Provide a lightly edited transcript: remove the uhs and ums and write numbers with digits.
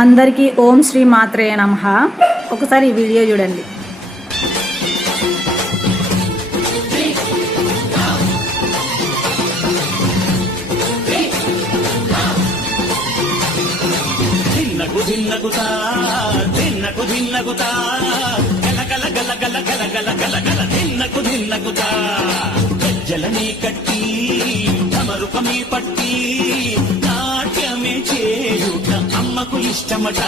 అందరికీ ఓం శ్రీ మాత్రే నమః. ఒకసారి ఈ వీడియో చూడండి. గజ్జలనే కట్టి తమరుకమే పట్టి నాట్యమే చేయుట అమ్మకు ఇష్టమట.